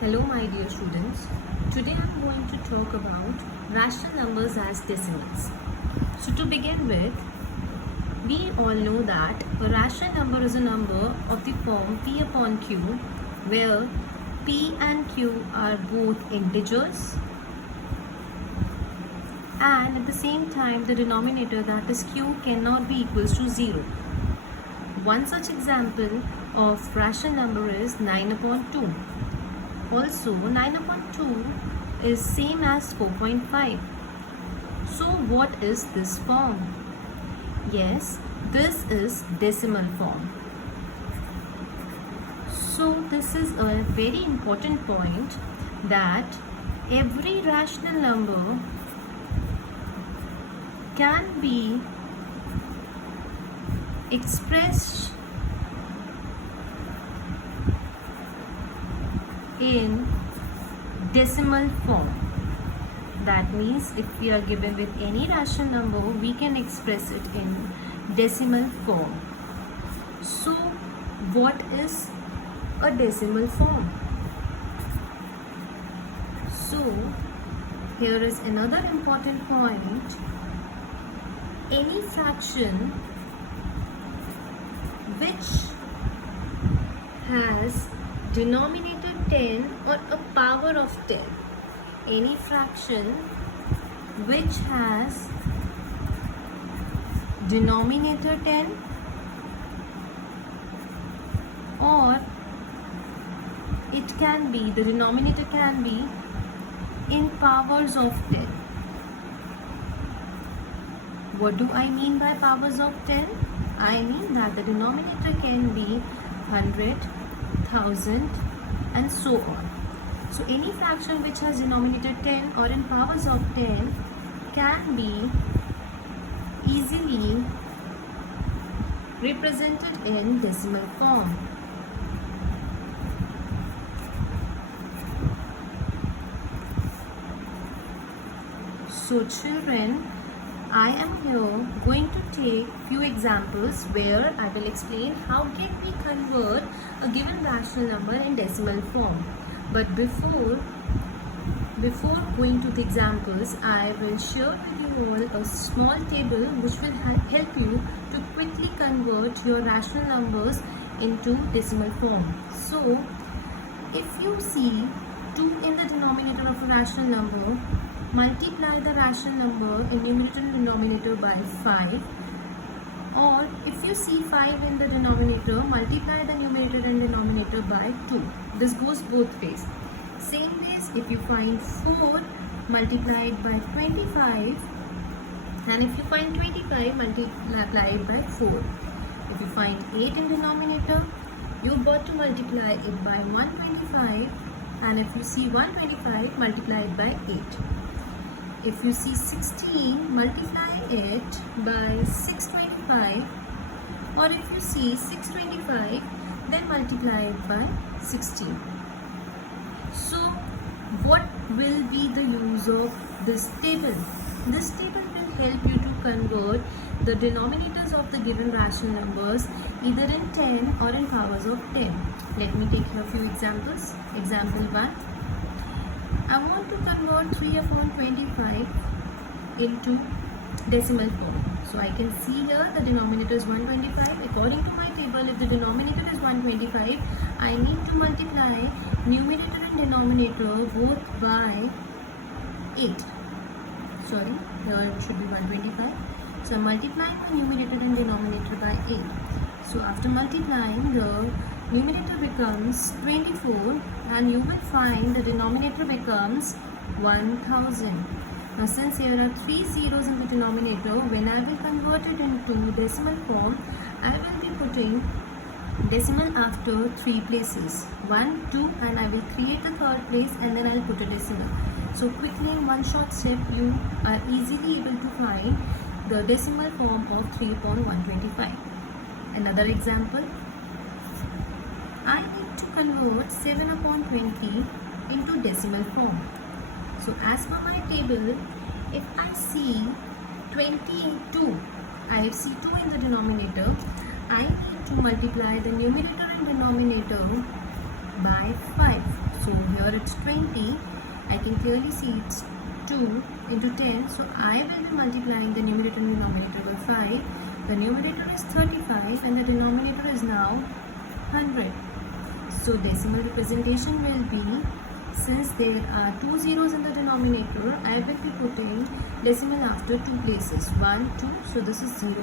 Hello my dear students. Today I am going to talk about rational numbers as decimals. So to begin with, we all know that a rational number is a number of the form P upon Q where P and Q are both integers and at the same time the denominator, that is Q, cannot be equals to 0. One such example of rational number is 9 upon 2. Also, 9 upon 2 is same as 4.5. So what is this form? Yes, this is decimal form. So this is a very important point that every rational number can be expressed in decimal form. That means if we are given with any rational number, we can express it in decimal form. So what is a decimal form? So here is another important point. Any fraction which has denominator 10 or a power of 10. Any fraction which has denominator 10 or it can be, the denominator can be in powers of 10. What do I mean by powers of 10? I mean that the denominator can be 100, 1000 and so on. So any fraction which has denominator 10 or in powers of 10 can be easily represented in decimal form. So children, I am here going to take few examples where I will explain how can we convert a given rational number in decimal form. But before going to the examples, I will share with you all a small table which will help you to quickly convert your rational numbers into decimal form. So if you see 2 in the denominator of a rational number, multiply the rational number in numerator and denominator by 5, or if you see 5 in the denominator, multiply the numerator and denominator by 2. This goes both ways. Same ways, if you find 4 multiplied by 25, and if you find 25 multiplied by 4. If you find 8 in denominator, you got to multiply it by 125, and if you see 125, multiply it by 8. If you see 16, multiply it by 625, or if you see 625, then multiply it by 16. So what will be the use of this table? This table will help you to convert the denominators of the given rational numbers either in 10 or in powers of 10. Let me take a few examples. Example 1. I want to convert 3 upon 25 into decimal form. So I can see here the denominator is 125. According to my table, if the denominator is 125, I need to multiply numerator and denominator both by 8. Sorry, here it should be 125. So I'm multiplying the numerator and denominator by 8. So after multiplying, the numerator becomes 24 and you will find the denominator becomes 1000. Now since here are 3 zeros in the denominator, when I will convert it into decimal form, I will be putting decimal after 3 places, 1, 2, and I will create a third place and then I will put a decimal. So quickly in one short step you are easily able to find the decimal form of 3 upon 125. Another example, I need to convert 7 upon 20 into decimal form. So as per my table, if I see 22, I see 2 in the denominator, I need to multiply the numerator and denominator by 5. So So here it's 20. I can clearly see it's 2 into 10. So I will be multiplying the numerator and denominator by 5. The numerator is 35 and the denominator is now 100. So decimal representation will be, since there are 2 zeros in the denominator, I will be putting decimal after 2 places, 1, 2. So this is 0.